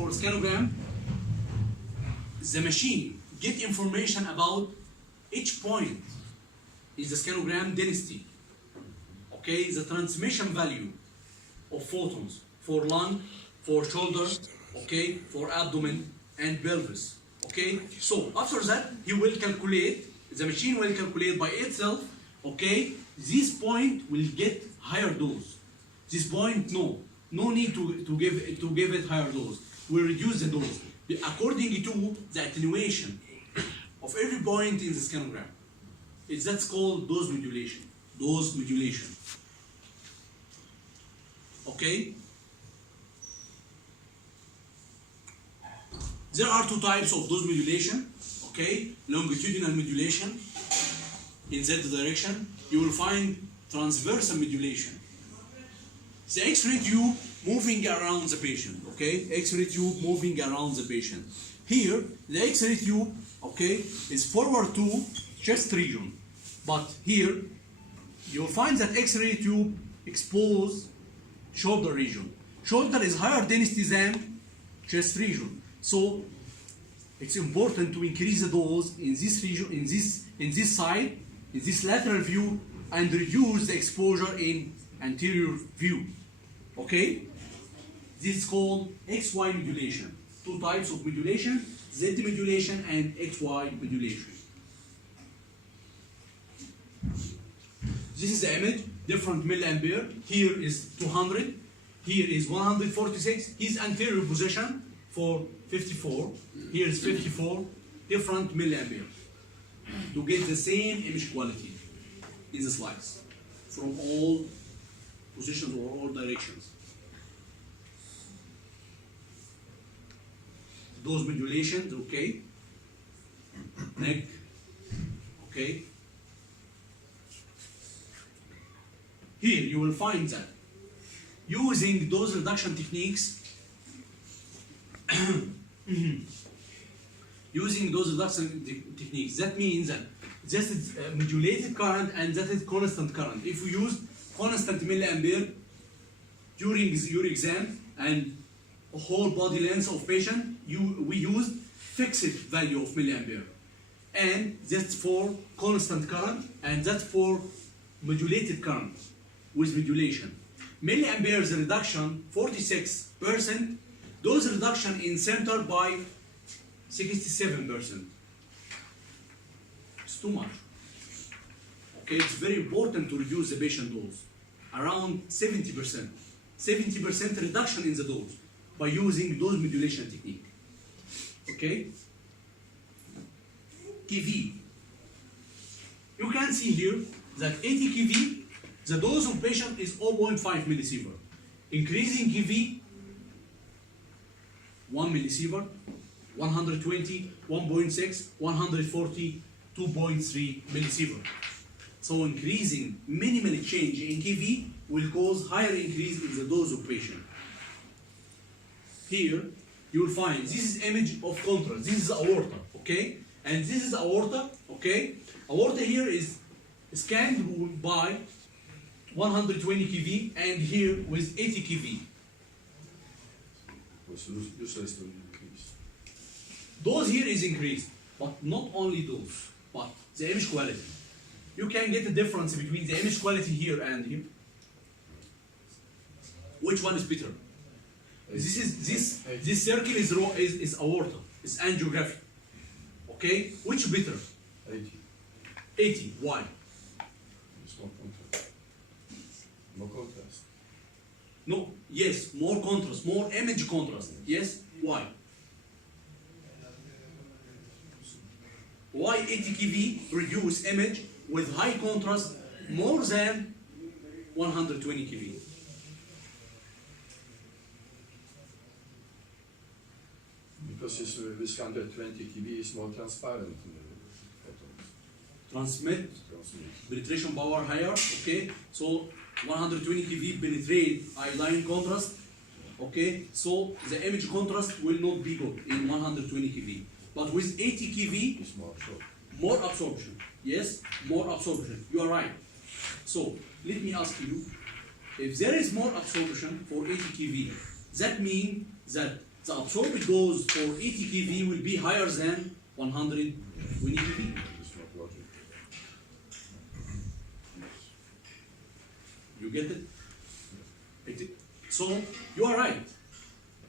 for scanogram, the machine get information about each point is the scanogram density. Okay, the transmission value of photons for lung, for shoulder, okay, for abdomen and pelvis. Okay, so after that he will calculate, the machine will calculate by itself, okay, this point will get higher dose. This point, no need to give it higher dose. We'll reduce the dose according to the attenuation of every point in the scanogram. That's called dose modulation. Dose modulation. Okay? There are two types of dose modulation. Okay? Longitudinal modulation in Z direction. You will find transversal modulation. The X-ray tube moving around the patient. Okay? X-ray tube moving around the patient. Here, the X-ray tube, okay, is forward to chest region. But here, you'll find that X-ray tube expose shoulder region. Shoulder is higher density than chest region. So it's important to increase the dose in this region, in this side, in this lateral view, and reduce the exposure in anterior view. Okay? This is called XY modulation. Two types of modulation, Z modulation and XY modulation. This is the image, different milliampere. Here is 200, here is 146. His anterior position for 54. Here is 54, different milliampere. To get the same image quality in the slides from all positions or all directions. Those modulations, okay. Neck, okay. Here you will find that using dose reduction techniques, using dose reduction techniques, that means that this is modulated current and that is constant current. If we use constant milliampere during your exam and whole body length of patient, we use fixed value of milliampere. And that's for constant current and that's for modulated current with modulation. Milliamperes reduction 46%, dose reduction in center by 67%. It's too much. Okay, it's very important to reduce the patient dose. Around 70%. 70% reduction in the dose by using dose modulation technique. Okay? kV. You can see here that 80 kV, the dose of patient is 0.5 millisievert. Increasing kV, 1 millisievert, 120, 1.6, 140, 2.3 millisievert. So increasing minimally change in kV will cause higher increase in the dose of patient. Here you will find this is image of contrast. This is aorta, okay? And this is aorta, okay? Aorta here is scanned by 120 kV and here with 80 kV. Dose here is increased, but not only dose, but the image quality. You can get the difference between the image quality here and here. Which one is better? This circle is aorta, it's angiography. Okay, which better? 80. 80. Why? It's more contrast. More contrast. No. Yes, more contrast, more image contrast. Yes. Why? Why 80 kV produce image with high contrast more than 120 kV? Because it's, this 120 kV is more transparent. Transmit, penetration power higher, okay? So 120 kV penetrate iodine contrast, okay? So the image contrast will not be good in 120 kV. But with 80 kV, It's more short. more absorption. Yes, more absorption. You are right. So let me ask you, if there is more absorption for 80 kV, that means that the absorbed dose for 80 kV will be higher than 120 kV. It's not logic. You get it? So you are right.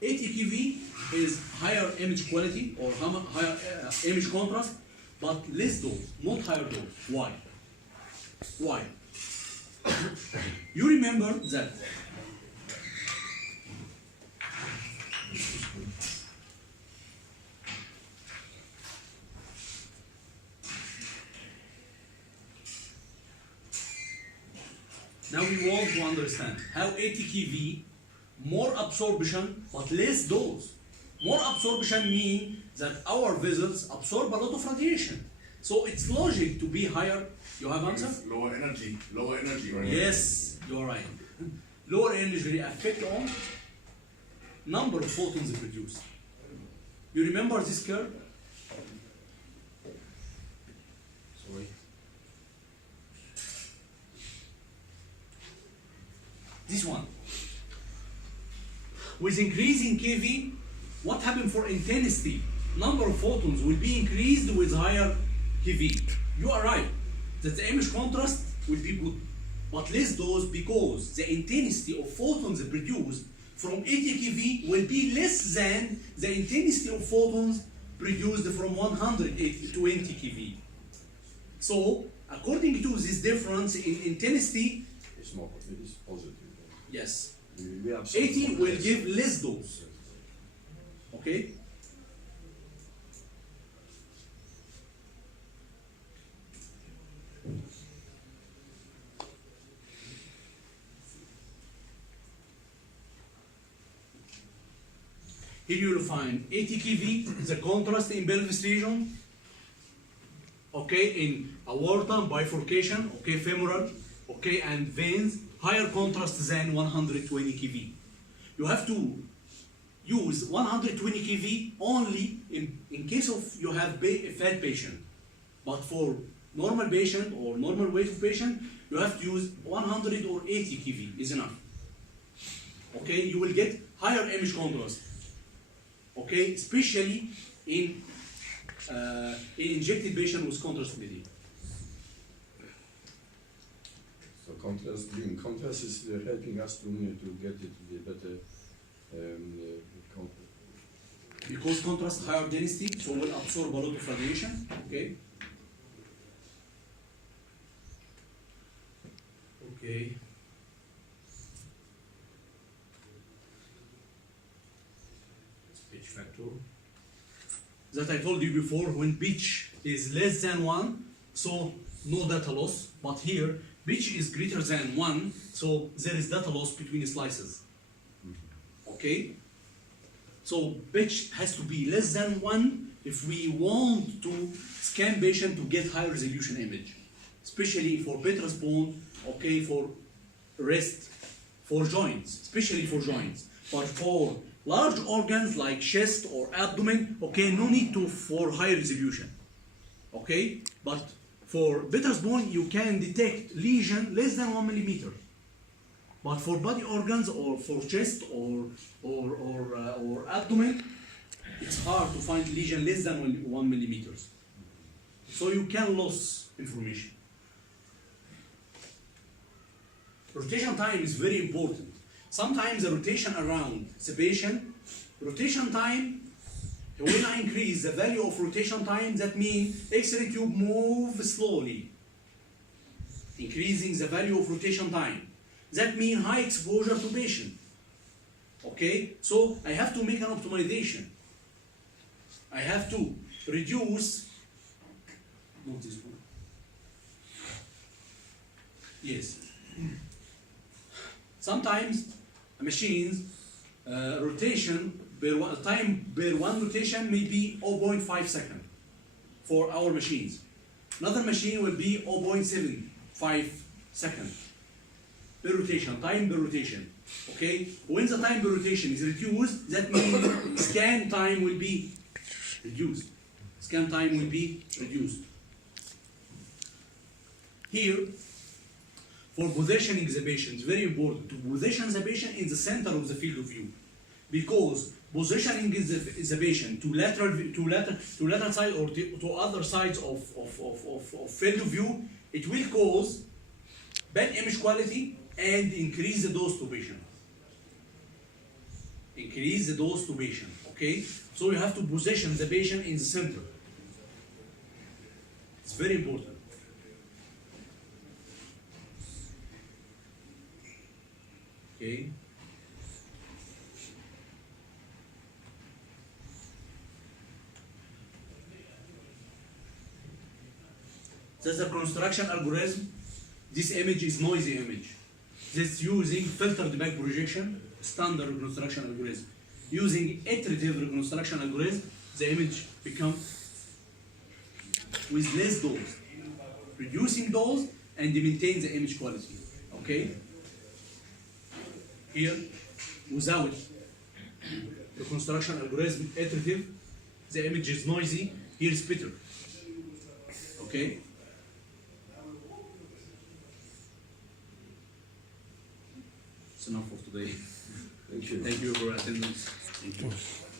80 kV is higher image quality or higher image contrast, but less dose, not higher dose. Why? Why? You remember that now we want to understand how 80 kV, more absorption but less dose. More absorption means that our vessels absorb a lot of radiation. So it's logic to be higher. You have answer? Lower energy. Right? Yes, you're right. Lower energy affect on number of photons produced. You remember this curve? Sorry. This one. With increasing kV, what happened for intensity? Number of photons will be increased with higher kV. You are right that the image contrast will be good, but less dose because the intensity of photons produced from 80 kV will be less than the intensity of photons produced from 120 kV. So, according to this difference in intensity, It's more, it is positive. yes, We absorb 80 more will less. give less dose. Okay? Here you will find 80 kV, the contrast in pelvis region, okay, in aorta, bifurcation, okay, femoral, okay, and veins, higher contrast than 120 kV. You have to use 120 kV only in case of you have a fat patient. But for normal patient or normal weight of patient, you have to use 100 or 80 kV is enough. Okay, you will get higher image contrast. Okay, especially in injected patient with contrast media. So contrast, being contrast is helping us to get it the better contrast. Because contrast higher density, so will absorb a lot of radiation. Okay. Okay. Pitch factor. That I told you before, when pitch is less than 1, so no data loss. But here, pitch is greater than 1, so there is data loss between slices. Okay? So pitch has to be less than 1 if we want to scan patient to get high resolution image, especially for petrous bone, okay, for wrist, for joints, especially for joints. But for large organs like chest or abdomen, okay, no need to for high resolution, okay. But for petrous bone, you can detect lesion less than 1 millimeter. But for body organs or for chest or abdomen, it's hard to find lesion less than 1 millimeters. So you can lose information. Rotation time is very important. Sometimes the rotation around the patient, rotation time, when I increase the value of rotation time, that means X-ray tube move slowly. Increasing the value of rotation time. That means high exposure to patient. Okay, so I have to make an optimization. I have to reduce, not this one. Yes. Sometimes machines rotation time per one rotation may be 0.5 seconds for our machines. Another machine will be 0.75 seconds per rotation, time per rotation. Okay? When the time per rotation is reduced, that means scan time will be reduced. Scan time will be reduced. Here, for positioning the patient, it's very important to position the patient in the center of the field of view. Because positioning the patient to lateral side or to other sides of field of view, it will cause bad image quality and increase the dose to patient. Increase the dose to patient, okay? So you have to position the patient in the center. It's very important. Okay. That's the construction algorithm. This image is noisy image. This using filtered back projection, standard reconstruction algorithm. Using iterative reconstruction algorithm, the image become with less dose, reducing dose and maintain the image quality. Okay. Here, without reconstruction algorithm iterative, the image is noisy. Here is better. Okay. It's enough for today. Thank you. Thank you for your attendance. Thank you.